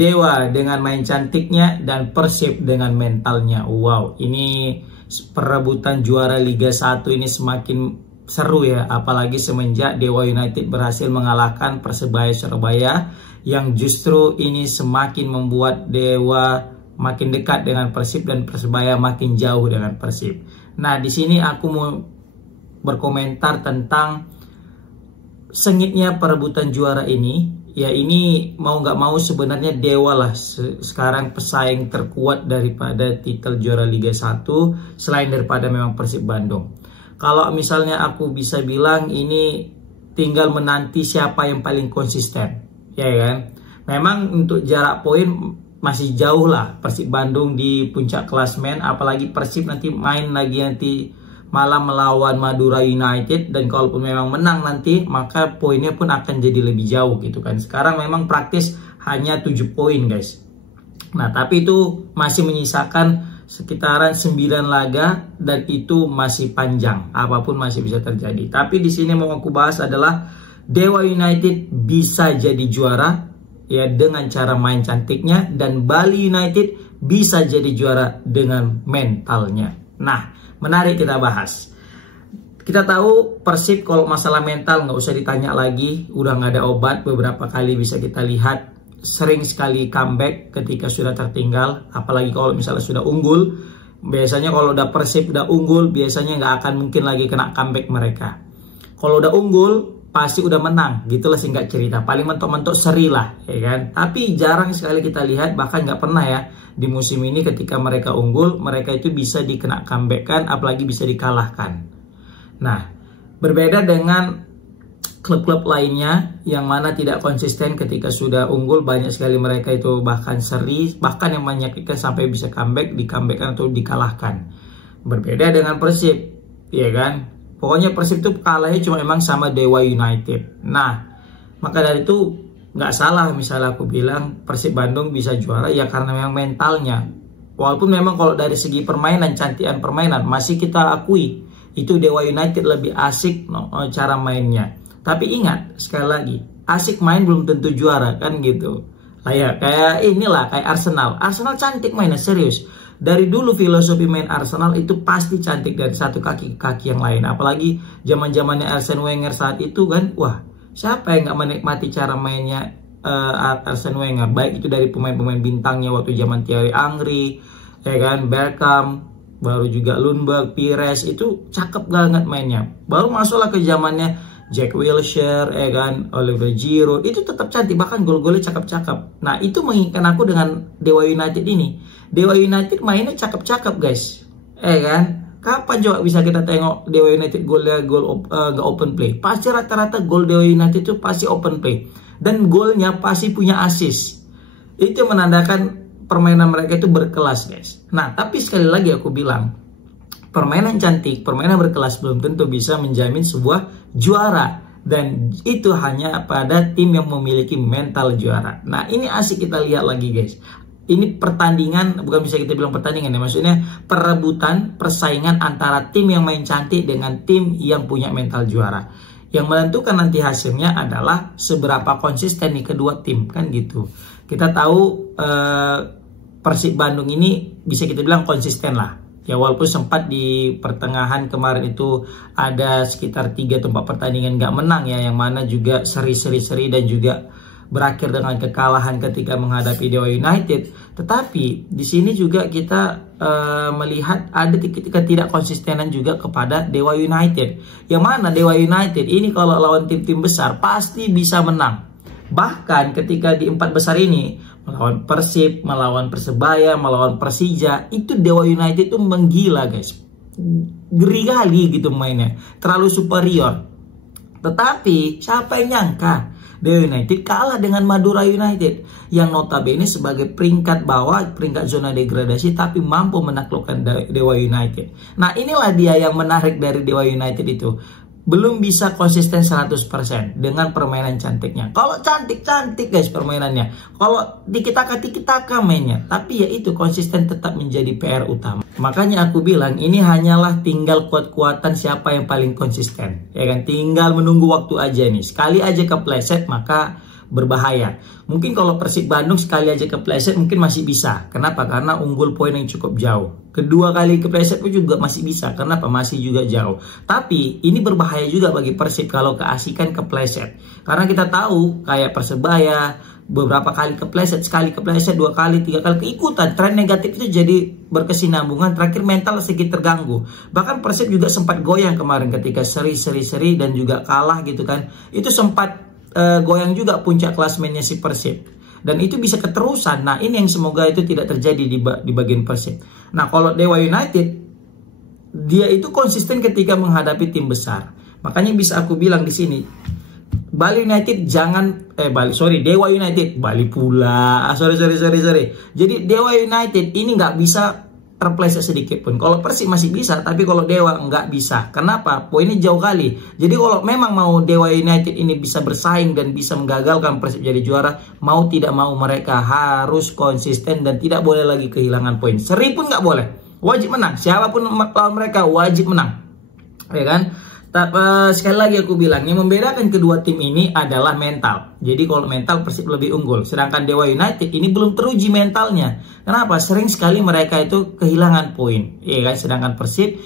Dewa dengan main cantiknya dan Persib dengan mentalnya. Wow, ini perebutan juara Liga 1 ini semakin seru ya, apalagi semenjak Dewa United berhasil mengalahkan Persebaya Surabaya, yang justru ini semakin membuat Dewa makin dekat dengan Persib dan Persebaya makin jauh dengan Persib. Nah, di sini aku mau berkomentar tentang sengitnya perebutan juara ini. Ya, ini mau nggak mau sebenarnya Dewa lah sekarang pesaing terkuat daripada titel juara Liga 1 selain daripada memang Persib Bandung. Kalau misalnya aku bisa bilang ini tinggal menanti siapa yang paling konsisten, ya kan? Memang untuk jarak poin masih jauh lah Persib Bandung di puncak klasmen, apalagi Persib nanti main lagi nanti malam melawan Madura United, dan kalaupun memang menang nanti maka poinnya pun akan jadi lebih jauh gitu kan. Sekarang memang praktis hanya 7 poin guys. Nah, tapi itu masih menyisakan sekitaran 9 laga dan itu masih panjang, apapun masih bisa terjadi. Tapi di sini mau aku bahas adalah Dewa United bisa jadi juara ya dengan cara main cantiknya, dan Bali United bisa jadi juara dengan mentalnya. Nah, menarik kita bahas. Kita tahu Persib kalau masalah mental nggak usah ditanya lagi, udah nggak ada obat. Beberapa kali bisa kita lihat sering sekali comeback ketika sudah tertinggal, apalagi kalau misalnya sudah unggul. Biasanya kalau udah Persib udah unggul, biasanya nggak akan mungkin lagi kena comeback mereka. Kalau udah unggul pasti udah menang, gitulah singkat cerita. Paling mentok-mentok seri lah, ya kan. Tapi jarang sekali kita lihat, bahkan nggak pernah ya di musim ini ketika mereka unggul, mereka itu bisa dikena comeback kan, apalagi bisa dikalahkan. Nah, berbeda dengan klub-klub lainnya yang mana tidak konsisten ketika sudah unggul, banyak sekali mereka itu bahkan seri, bahkan yang menyakitkan sampai bisa comeback, di-comebackkan atau dikalahkan. Berbeda dengan Persib, ya kan. Pokoknya Persib itu kalahnya cuma emang sama Dewa United. Nah, maka dari itu nggak salah misalnya aku bilang Persib Bandung bisa juara ya karena memang mentalnya. Walaupun memang kalau dari segi permainan, cantikan permainan masih kita akui itu Dewa United lebih asik cara mainnya. Tapi ingat sekali lagi, asik main belum tentu juara kan gitu. Kayak inilah kayak Arsenal. Arsenal cantik mainnya, serius. Dari dulu filosofi main Arsenal itu pasti cantik dari satu kaki ke kaki yang lain. Apalagi zaman-zamannya Arsene Wenger saat itu kan, wah, siapa yang nggak menikmati cara mainnya Arsene Wenger? Baik itu dari pemain-pemain bintangnya waktu zaman Thierry Henry, ya kan, Beckham, baru juga Lundberg, Pires, itu cakep banget mainnya. Baru masuklah ke zamannya Jack Wilshere, ya kan, Oliver Giroud, itu tetap cantik, bahkan gol-golnya cakep-cakep. Nah, itu mengingatkan aku dengan Dewa United ini. Dewa United mainnya cakep-cakep guys, kan? Kapan coba bisa kita tengok Dewa United golnya gol gak open play? Pasti rata-rata gol Dewa United itu pasti open play, dan golnya pasti punya assist. Itu menandakan permainan mereka itu berkelas guys. Nah, tapi sekali lagi aku bilang, permainan cantik, permainan berkelas belum tentu bisa menjamin sebuah juara, dan itu hanya pada tim yang memiliki mental juara. Nah, ini asik kita lihat lagi guys. Ini pertandingan, bukan bisa kita bilang pertandingan ya, maksudnya perebutan, persaingan antara tim yang main cantik dengan tim yang punya mental juara. Yang menentukan nanti hasilnya adalah seberapa konsisten nih kedua tim, kan gitu. Kita tahu Persib Bandung ini bisa kita bilang konsisten lah. Ya, walaupun sempat di pertengahan kemarin itu ada sekitar 3 atau 4 pertandingan nggak menang ya, yang mana juga seri dan juga berakhir dengan kekalahan ketika menghadapi Dewa United. Tetapi di sini juga kita melihat ada ketidak konsistenan juga kepada Dewa United. Yang mana Dewa United ini kalau lawan tim-tim besar pasti bisa menang. Bahkan ketika di 4 besar ini, melawan Persib, melawan Persebaya, melawan Persija, itu Dewa United itu menggila guys. Ngeri kali gitu mainnya, terlalu superior. Tetapi siapa yang nyangka Dewa United kalah dengan Madura United yang notabene sebagai peringkat bawah, peringkat zona degradasi, tapi mampu menaklukkan Dewa United. Nah, inilah dia yang menarik dari Dewa United itu. Belum bisa konsisten 100% dengan permainan cantiknya. Kalau cantik-cantik guys permainannya, kalau dikita-kata mainnya, tapi ya itu konsisten tetap menjadi PR utama. Makanya aku bilang ini hanyalah tinggal kuat-kuatan siapa yang paling konsisten, ya kan. Tinggal menunggu waktu aja nih. Sekali aja kepleset maka berbahaya. Mungkin kalau Persib Bandung sekali aja kepleset mungkin masih bisa. Kenapa? Karena unggul poin yang cukup jauh. Kedua kali kepleset pun juga masih bisa. Kenapa? Masih juga jauh. Tapi ini berbahaya juga bagi Persib kalau keasikan kepleset. Karena kita tahu kayak Persebaya beberapa kali kepleset, sekali kepleset, 2 kali, 3 kali keikutan. Tren negatif itu jadi berkesinambungan, terakhir mental sedikit terganggu. Bahkan Persib juga sempat goyang kemarin ketika seri dan juga kalah gitu kan. Itu sempat goyang juga puncak klasemennya si Persib. Dan itu bisa keterusan. Nah ini yang semoga itu tidak terjadi di bagian Persib. Nah kalau Dewa United, dia itu konsisten ketika menghadapi tim besar. Makanya bisa aku bilang di sini, Bali United jangan Dewa United Bali pula. Sorry. Jadi Dewa United ini nggak bisa terpleset sedikit pun. Kalau Persib masih bisa, tapi kalau Dewa nggak bisa. Kenapa? Poinnya jauh kali. Jadi kalau memang mau Dewa United ini bisa bersaing dan bisa menggagalkan Persib jadi juara, mau tidak mau mereka harus konsisten dan tidak boleh lagi kehilangan poin. Seri pun nggak boleh. Wajib menang. Siapapun lawan mereka wajib menang. Ya kan? Sekali lagi aku bilang, yang membedakan kedua tim ini adalah mental. Jadi kalau mental Persib lebih unggul. Sedangkan Dewa United ini belum teruji mentalnya. Kenapa? Sering sekali mereka itu kehilangan poin. Ya kan? Sedangkan Persib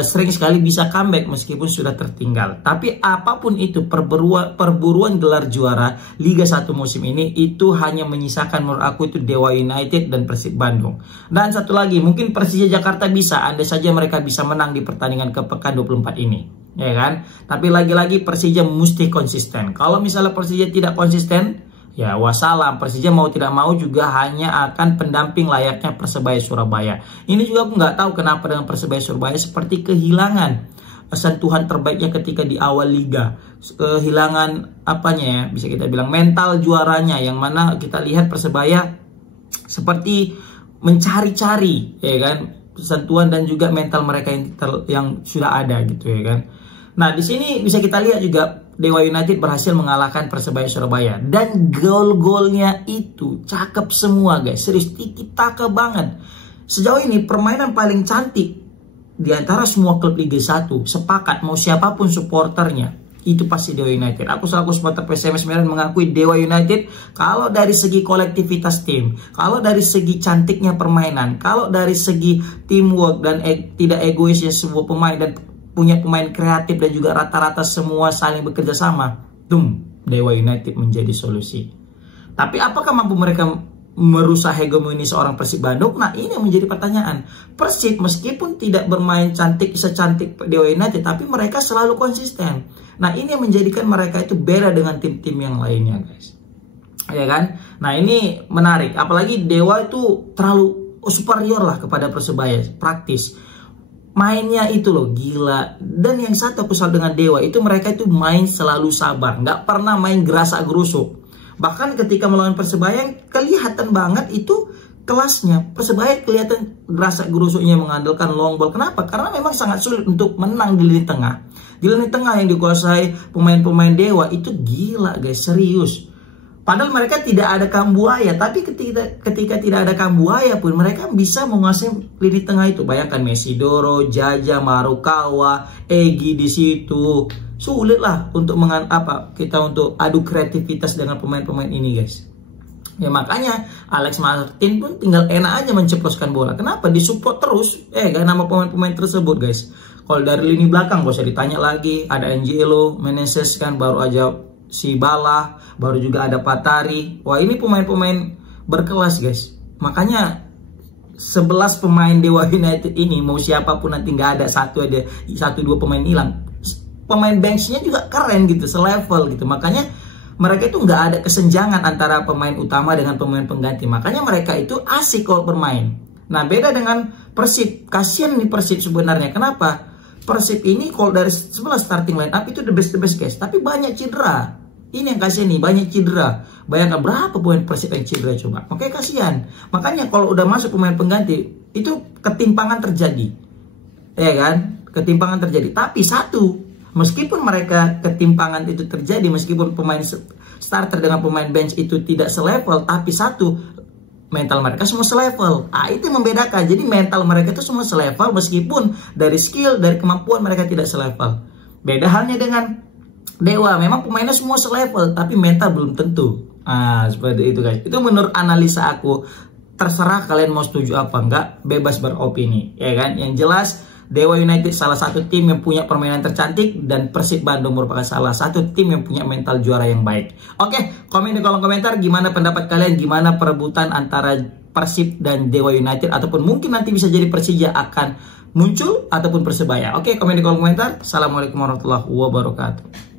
sering sekali bisa comeback meskipun sudah tertinggal. Tapi apapun itu, perburuan gelar juara Liga 1 musim ini itu hanya menyisakan menurut aku itu Dewa United dan Persib Bandung. Dan satu lagi, mungkin Persija Jakarta bisa, andai saja mereka bisa menang di pertandingan ke pekan 24 ini. Ya kan? Tapi lagi-lagi Persija mesti konsisten. Kalau misalnya Persija tidak konsisten, ya wassalam. Persija mau tidak mau juga hanya akan pendamping layaknya Persebaya Surabaya. Ini juga aku nggak tahu kenapa dengan Persebaya Surabaya seperti kehilangan sentuhan terbaiknya ketika di awal liga. Kehilangan apanya ya, bisa kita bilang mental juaranya, yang mana kita lihat Persebaya seperti mencari-cari, ya kan, sentuhan dan juga mental mereka yang sudah ada gitu ya kan. Nah di sini bisa kita lihat juga Dewa United berhasil mengalahkan Persebaya Surabaya dan gol-golnya itu cakep semua guys, serius tiki-taka banget. Sejauh ini permainan paling cantik di antara semua klub Liga 1, sepakat mau siapapun supporternya itu pasti Dewa United. Aku selaku supporter PSMS Medan mengakui Dewa United kalau dari segi kolektivitas tim, kalau dari segi cantiknya permainan, kalau dari segi teamwork dan tidak egoisnya sebuah pemain dan punya pemain kreatif dan juga rata-rata semua saling bekerja sama, Dewa United menjadi solusi. Tapi apakah mampu mereka merusak hegemoni seorang Persib Bandung? Nah ini yang menjadi pertanyaan. Persib meskipun tidak bermain secantik Dewa United, tapi mereka selalu konsisten. Nah ini yang menjadikan mereka itu beda dengan tim-tim yang lainnya guys, ya kan. Nah ini menarik, apalagi Dewa itu terlalu superior lah kepada Persebaya, praktis mainnya itu loh gila. Dan yang satu aku salut dengan Dewa itu mereka itu main selalu sabar, nggak pernah main gerasak gerusuk. Bahkan ketika melawan Persebaya kelihatan banget itu kelasnya. Persebaya kelihatan gerasak gerusuknya mengandalkan long ball. Kenapa? Karena memang sangat sulit untuk menang di lini tengah. Di lini tengah yang dikuasai pemain-pemain Dewa itu gila guys, serius. Padahal mereka tidak ada Kambuaya, tapi ketika tidak ada Kambuaya pun mereka bisa menguasai lini tengah itu. Bayangkan Mesidoro, Jaja, Marukawa, Egy di situ. Sulit lah untuk untuk adu kreativitas dengan pemain-pemain ini guys. Ya makanya Alex Martin pun tinggal enak aja menceploskan bola. Kenapa? Disupport terus nama pemain-pemain tersebut guys. Kalau dari lini belakang gak usah ditanya lagi, ada Angelo, Meneses kan, baru aja si Bala, baru juga ada Patari. Wah ini pemain-pemain berkelas guys. Makanya 11 pemain Dewa United ini mau siapapun nanti nggak ada satu dua pemain hilang. Pemain benchnya juga keren gitu, selevel gitu. Makanya mereka itu nggak ada kesenjangan antara pemain utama dengan pemain pengganti. Makanya mereka itu asik kalau bermain. Nah beda dengan Persib. Kasian nih Persib sebenarnya. Kenapa? Persib ini kalau dari 11 starting line up itu the best guys. Tapi banyak cedera. Ini yang kasihan nih, banyak cedera. Bayangkan berapa pemain Persib yang cedera coba. Makanya kasihan. Makanya kalau udah masuk pemain pengganti itu ketimpangan terjadi. Ya kan? Ketimpangan terjadi. Tapi satu, meskipun mereka ketimpangan itu terjadi, meskipun pemain starter dengan pemain bench itu tidak selevel, tapi satu, mental mereka semua selevel. Itu yang membedakan. Jadi mental mereka itu semua selevel meskipun dari skill, dari kemampuan mereka tidak selevel. Beda halnya dengan Dewa memang pemainnya semua selevel, tapi mental belum tentu. Seperti itu guys. Itu menurut analisa aku. Terserah kalian mau setuju apa enggak, bebas beropini, ya kan? Yang jelas Dewa United salah satu tim yang punya permainan tercantik, dan Persib Bandung merupakan salah satu tim yang punya mental juara yang baik. Oke, komen di kolom komentar gimana pendapat kalian, gimana perebutan antara Persib dan Dewa United, ataupun mungkin nanti bisa jadi Persija akan muncul ataupun Persebaya. Oke, komen di kolom komentar. Assalamualaikum warahmatullahi wabarakatuh.